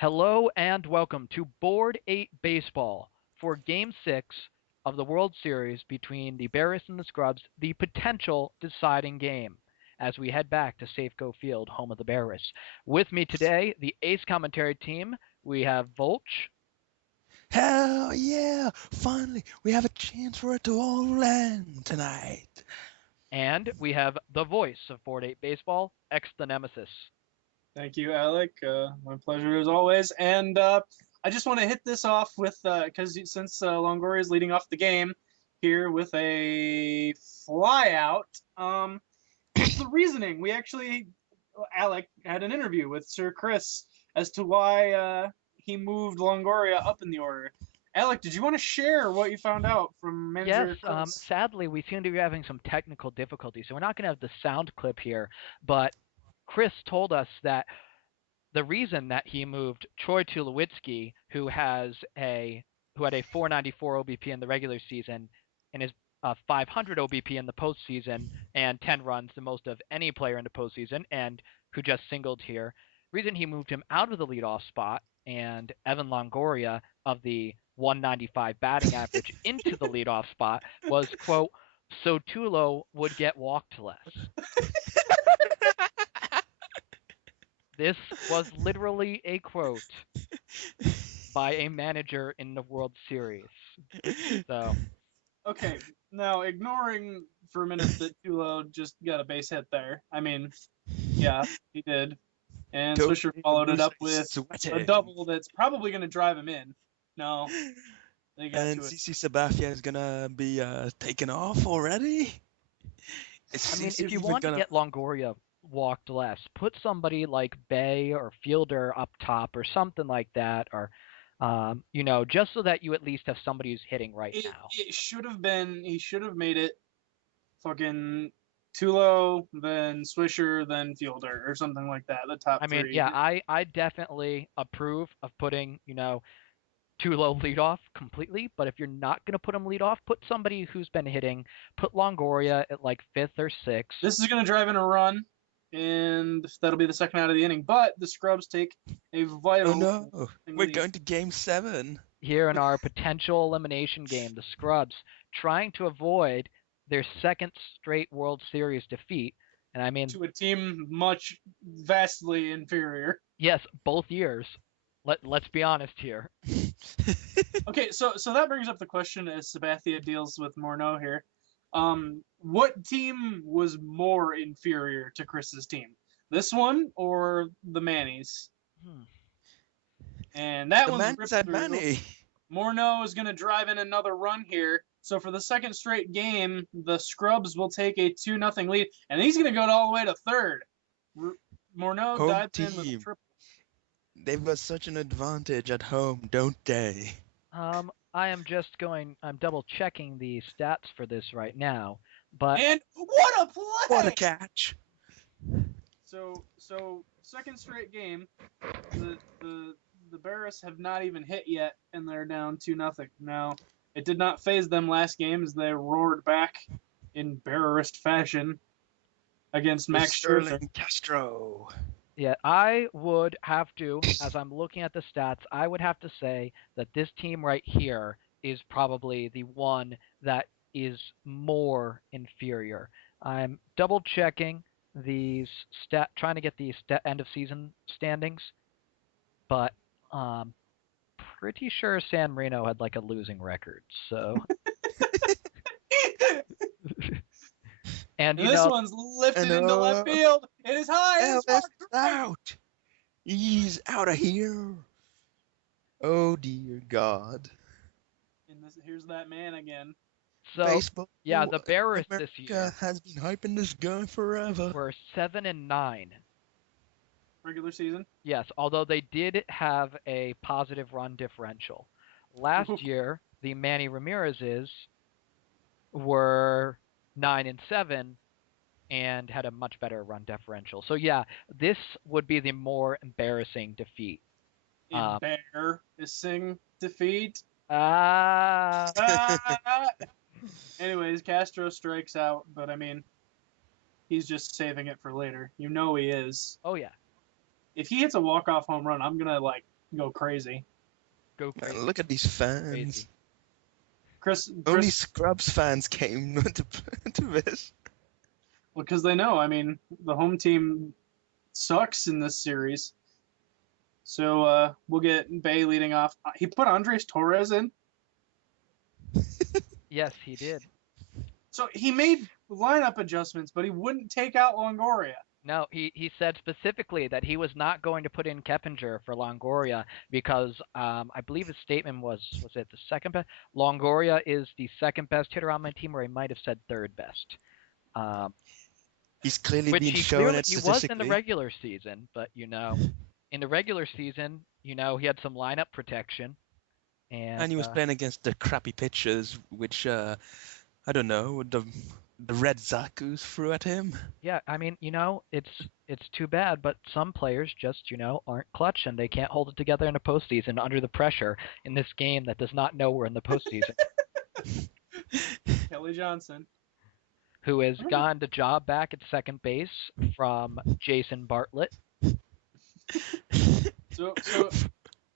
Hello and welcome to Board 8 Baseball for Game 6 of the World Series between the Bears and the Scrubs, the potential deciding game as we head back to Safeco Field, home of the Bears. With me today, the Ace Commentary team, we have Volch, Hell yeah! Finally, we have a chance for it to all end tonight. and we have the voice of Board 8 Baseball, X the Nemesis. Thank you, Alec. My pleasure as always. And I just want to hit this off with because since Longoria is leading off the game here with a flyout, the reasoning we actually Alec had an interview with Sir Chris as to why he moved Longoria up in the order. Alec, did you want to share what you found out from Yes, manager Chris? sadly, we seem to be having some technical difficulties, so we're not going to have the sound clip here, but Chris told us that the reason that he moved Troy Tulowitzki, who had a 494 OBP in the regular season and is 500 OBP in the postseason and 10 runs, the most of any player in the postseason, and who just singled here. Reason he moved him out of the leadoff spot and Evan Longoria of the 195 batting average into the leadoff spot was, quote, so Tulo would get walked less. This was literally a quote by a manager in the World Series. So, Okay, now ignoring for a minute that Tulo just got a base hit there. I mean, yeah, he did. And Swisher followed it up with a double that's probably going to drive him in. No, they got And to it. CC Sabathia is gonna be taken off already. I mean, if you want to get Longoria walked less, put somebody like Bay or Fielder up top or something like that, or just so that you at least have somebody who's hitting right now. It should have been. He should have made it fucking Tulo, then Swisher, then Fielder, or something like that. The top I mean, three. yeah, I definitely approve of putting Tulo lead off completely, but if you're not going to put him lead off, put somebody who's been hitting. Put Longoria at like 5th or 6th. This is going to drive in a run, and that'll be the second out of the inning. But the Scrubs take a vital. Oh no, we're going to Game 7. Here in our potential elimination game, the Scrubs trying to avoid their second straight World Series defeat. And I mean, to a team vastly inferior. Yes, both years. Let's be honest here. Okay, so that brings up the question as Sabathia deals with Morneau here. What team was more inferior to Chris's team? This one or the Mannies? And that one's ripped through. Manny. Morneau is going to drive in another run here. So for the second straight game, the Scrubs will take a 2-0 lead, and he's going to go all the way to third. Morneau dives in with a triple. They've got such an advantage at home, don't they? I'm double checking the stats for this right now. And what a play! What a catch! So second straight game, the Bears have not even hit yet, and they're down 2-0. Now, it did not phase them last game as they roared back in Bearist fashion against Max Sterling Castro. Yeah, I would have to, as I'm looking at the stats, I would have to say that this team right here is probably the one that is more inferior. I'm double checking these trying to get the end of season standings, but pretty sure San Marino had like a losing record. So, and this one's lifted into left field. It is high. It's out. He's out of here. Oh dear God. And here's that man again. So Baseball, yeah, the Bears America this year has been hyping this guy forever. Were 7-9 regular season. Yes, although they did have a positive run differential. Last year, the Manny Ramirez's were 9-7 and had a much better run differential. So yeah, this would be the more embarrassing defeat. Embarrassing defeat. Anyways, Castro strikes out, but I mean, he's just saving it for later. You know he is. Oh yeah. If he hits a walk-off home run, I'm gonna go crazy. Go crazy. Man, look at these fans. Crazy. Only Scrubs fans came to this. Because they know. I mean, the home team sucks in this series. So we'll get Bay leading off. He put Andres Torres in. Yes, he did. So he made lineup adjustments, but he wouldn't take out Longoria. No, he said specifically that he was not going to put in Keppinger for Longoria because I believe his statement was it the second best? Longoria is the second best hitter on my team, or he might have said third best. He's clearly Which been he showing clearly it he was statistically. in the regular season, but in the regular season, he had some lineup protection, And he was playing against the crappy pitchers, which I don't know, the red Zakus threw at him. yeah, I mean, it's too bad, but some players just, aren't clutch and they can't hold it together in the postseason under the pressure in this game that does not know we're in the postseason. Kelly Johnson. Who has gotten the job back at second base from Jason Bartlett. So What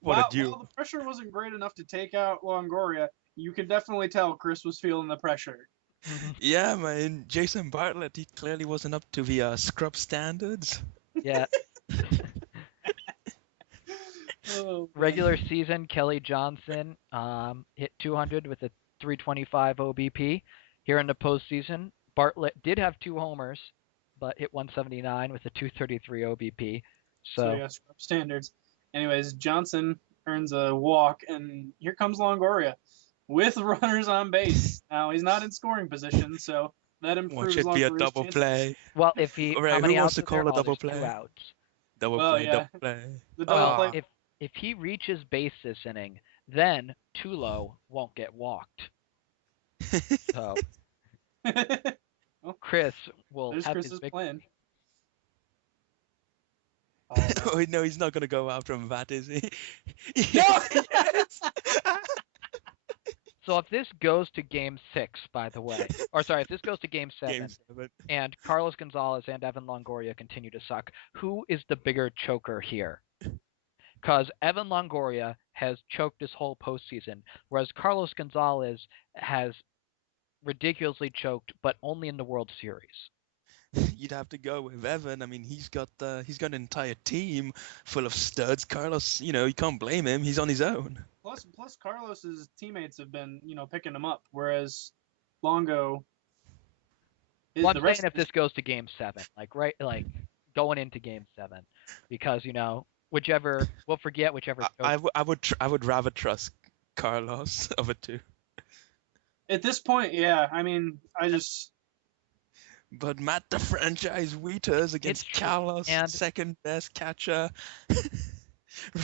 while a duo. the pressure wasn't great enough to take out Longoria, you could definitely tell Chris was feeling the pressure. Yeah, man, Jason Bartlett, he clearly wasn't up to the Scrub standards. Yeah. Oh, Regular season, Kelly Johnson hit 200 with a 325 OBP. Here in the postseason, Bartlett did have 2 homers, but hit 179 with a 233 OBP. So yeah, scrub standards. Anyways, Johnson earns a walk, and here comes Longoria with runners on base. Now he's not in scoring position, so that improves Watch it be a Longoria's double chances. play. Well, if he Alright, how many who wants outs to is there? call a Oh, double there's 2 play? outs. Double Well, play, yeah. double play. The double Well, play. if he reaches base this inning, then Tulo won't get walked. So Well, Chris will there's have his Chris's victory. plan. Oh, no, he's not going to go after him, that, is he? No! Yes! So if this goes to Game 6, by the way, or sorry, if this goes to Game 7, Game 7. and Carlos Gonzalez and Evan Longoria continue to suck, who is the bigger choker here? Because Evan Longoria has choked this whole postseason, whereas Carlos Gonzalez has ridiculously choked, but only in the World Series. You'd have to go with Evan. I mean, he's got an entire team full of studs. Carlos, you can't blame him. He's on his own. Plus Carlos's teammates have been, picking him up, whereas Longo is Well, the I'm rest saying if this goes to Game 7, like going into Game 7, because whichever we'll forget whichever. I would rather trust Carlos of the two. At this point, yeah. I mean, But Matt, the franchise Wheaters against It's true. Carlos, And- second best catcher.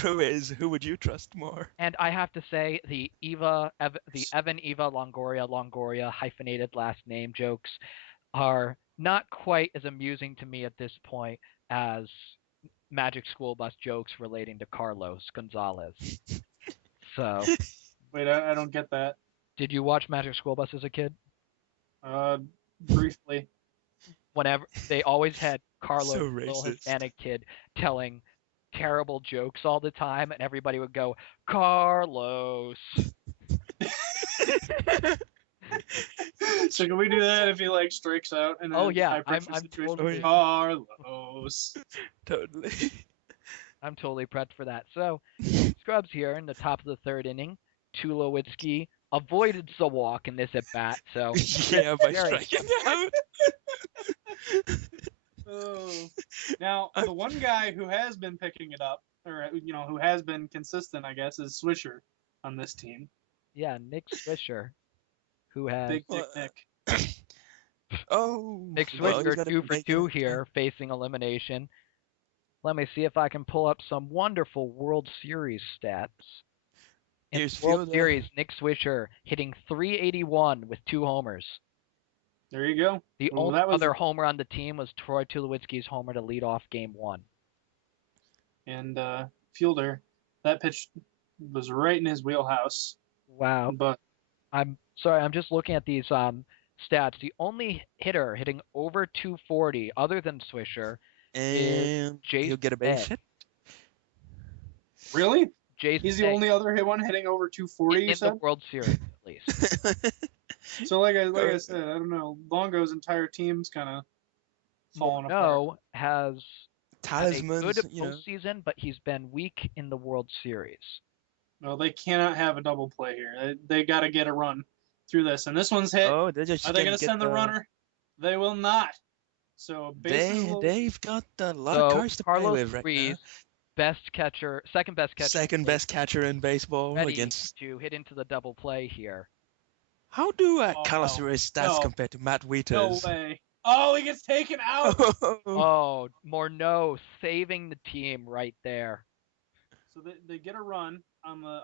Ruiz, who would you trust more? And I have to say, the Evan Eva Longoria hyphenated last name jokes are not quite as amusing to me at this point as Magic School Bus jokes relating to Carlos Gonzalez. So, wait, I don't get that. did you watch Magic School Bus as a kid? Briefly. Whenever they always had Carlos, So little racist. Hispanic kid, telling terrible jokes all the time, and everybody would go, Carlos. So can we do that if he strikes out? And Oh, yeah, high pressure I'm situation? totally- Carlos. Totally. I'm totally prepped for that. So, Scrubs here in the top of the third inning. Tulowitzki avoided the walk in this at bat, so Yeah, by Very- striking out. Oh. Now, the one guy who has been picking it up, or who has been consistent, I guess, is Swisher on this team. yeah, Nick Swisher, who has Big Dick Well, Nick. Oh. Nick well, he's Swisher gotta 2 be for making 2 it. here, facing elimination. Let me see if I can pull up some wonderful World Series stats. In Here's the World Fielder. Series, Nick Swisher hitting .381 with 2 homers. There you go. The Well, only that was- other homer on the team was Troy Tulowitzki's homer to lead off Game 1. And Fielder, that pitch was right in his wheelhouse. Wow. But I'm sorry, I'm just looking at these stats. The only hitter hitting over 240 other than Swisher And Jason he'll get a base Bay. hit. really? Jason He's the only other one hitting over 240. You in the said. World Series at least. So like I said, I don't know. Longo's entire team's kind of falling apart. Morneau has had a Talismans, good you know. postseason, but he's been weak in the World Series. No, they cannot have a double play here. They got to get a run through this. And this one's hit. Oh, they just Are they can going to get send the runner? They will not. So bases they've got a lot So of cards to play Carlos with right Ruiz, now. best catcher, second best catcher, Second best catcher in baseball ready against. to hit into the double play here. How do Oh, Carlos no. Ruiz stats No. compare to Matt No Wieters? way. Oh, he gets taken out. Oh, Morneau saving the team right there. So they get a run on the